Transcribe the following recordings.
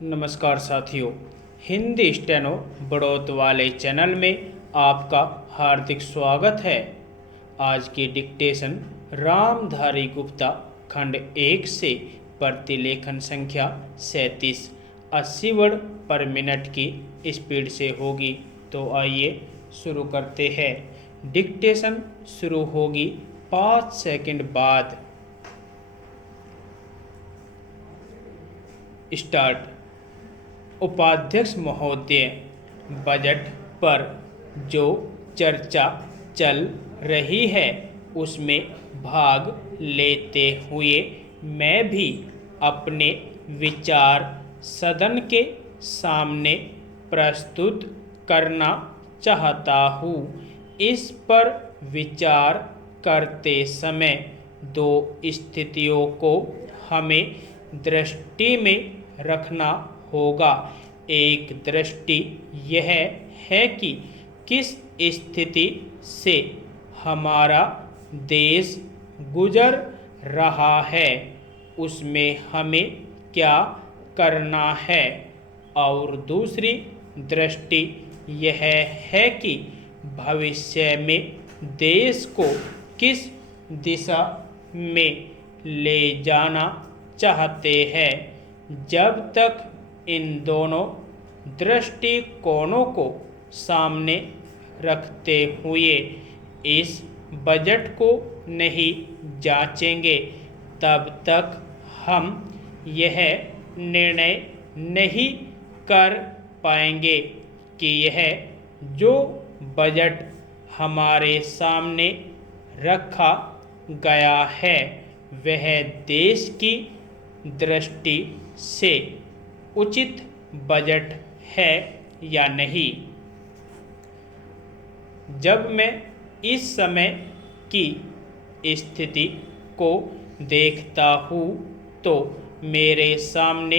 नमस्कार साथियों, हिंदी स्टेनो बढ़ोत वाले चैनल में आपका हार्दिक स्वागत है। आज की डिक्टेशन रामधारी गुप्ता खंड 1 से प्रतिलेखन संख्या 37 80 वर्ड पर मिनट की स्पीड से होगी। तो आइए शुरू करते हैं। डिक्टेशन शुरू होगी 5 सेकंड बाद। स्टार्ट। उपाध्यक्ष महोदय, बजट पर जो चर्चा चल रही है उसमें भाग लेते हुए मैं भी अपने विचार सदन के सामने प्रस्तुत करना चाहता हूँ। इस पर विचार करते समय दो स्थितियों को हमें दृष्टि में रखना होगा। एक दृष्टि यह है कि किस स्थिति से हमारा देश गुजर रहा है, उसमें हमें क्या करना है, और दूसरी दृष्टि यह है कि भविष्य में देश को किस दिशा में ले जाना चाहते हैं। जब तक इन दोनों दृष्टिकोणों को सामने रखते हुए इस बजट को नहीं जांचेंगे, तब तक हम यह निर्णय नहीं कर पाएंगे कि यह जो बजट हमारे सामने रखा गया है वह देश की दृष्टि से उचित बजट है या नहीं। जब मैं इस समय की स्थिति को देखता हूँ तो मेरे सामने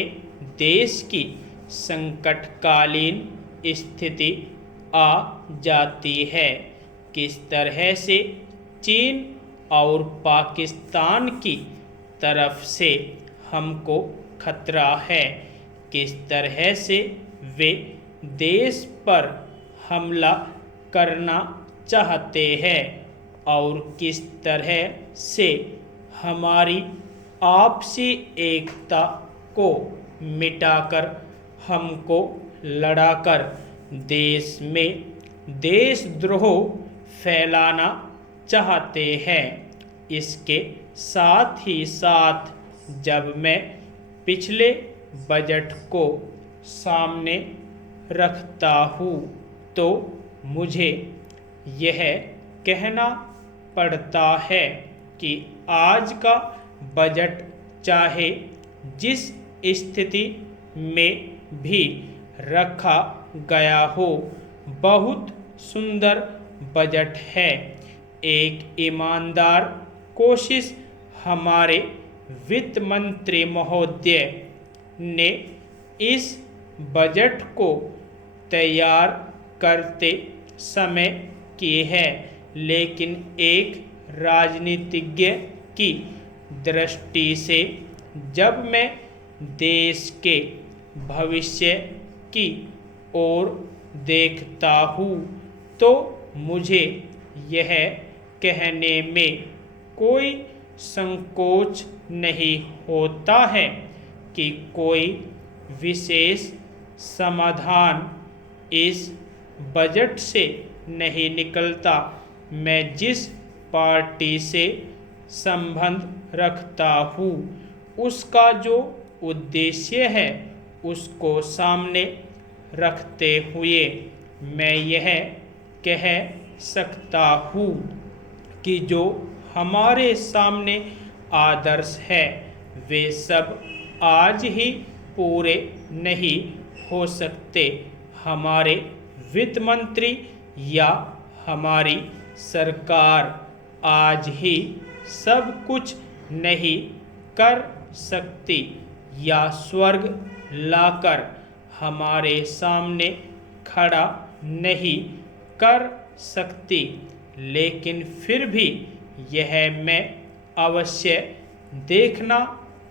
देश की संकटकालीन स्थिति आ जाती है। किस तरह से चीन और पाकिस्तान की तरफ से हमको खतरा है, किस तरह से वे देश पर हमला करना चाहते हैं और किस तरह से हमारी आपसी एकता को मिटाकर हमको लड़ाकर देश में देशद्रोह फैलाना चाहते हैं। इसके साथ ही साथ जब मैं पिछले बजट को सामने रखता हूँ तो मुझे यह कहना पड़ता है कि आज का बजट चाहे जिस स्थिति में भी रखा गया हो, बहुत सुंदर बजट है। एक ईमानदार कोशिश हमारे वित्त मंत्री महोदय ने इस बजट को तैयार करते समय की है, लेकिन एक राजनीतिज्ञ की दृष्टि से जब मैं देश के भविष्य की ओर देखता हूँ तो मुझे यह कहने में कोई संकोच नहीं होता है कि कोई विशेष समाधान इस बजट से नहीं निकलता। मैं जिस पार्टी से संबंध रखता हूँ उसका जो उद्देश्य है उसको सामने रखते हुए मैं यह कह सकता हूँ कि जो हमारे सामने आदर्श है वे सब आज ही पूरे नहीं हो सकते। हमारे वित्त मंत्री या हमारी सरकार आज ही सब कुछ नहीं कर सकती या स्वर्ग लाकर हमारे सामने खड़ा नहीं कर सकती, लेकिन फिर भी यह मैं अवश्य देखना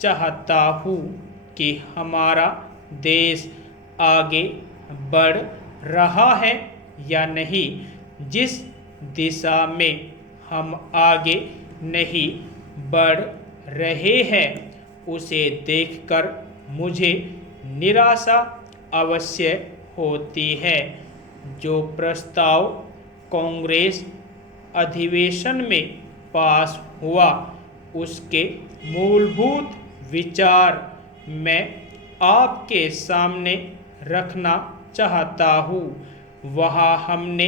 चाहता हूँ कि हमारा देश आगे बढ़ रहा है या नहीं। जिस दिशा में हम आगे नहीं बढ़ रहे हैं उसे देखकर मुझे निराशा अवश्य होती है। जो प्रस्ताव कांग्रेस अधिवेशन में पास हुआ उसके मूलभूत विचार मैं आपके सामने रखना चाहता हूँ। वहाँ हमने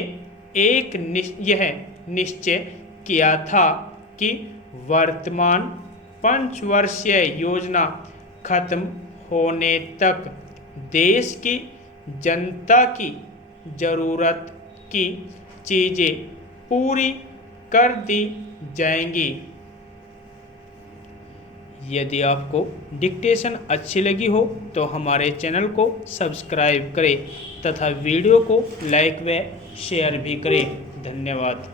एक यह निश्चय किया था कि वर्तमान पंचवर्षीय योजना खत्म होने तक देश की जनता की ज़रूरत की चीज़ें पूरी कर दी जाएंगी। यदि आपको डिक्टेशन अच्छी लगी हो तो हमारे चैनल को सब्सक्राइब करें तथा वीडियो को लाइक व शेयर भी करें। धन्यवाद।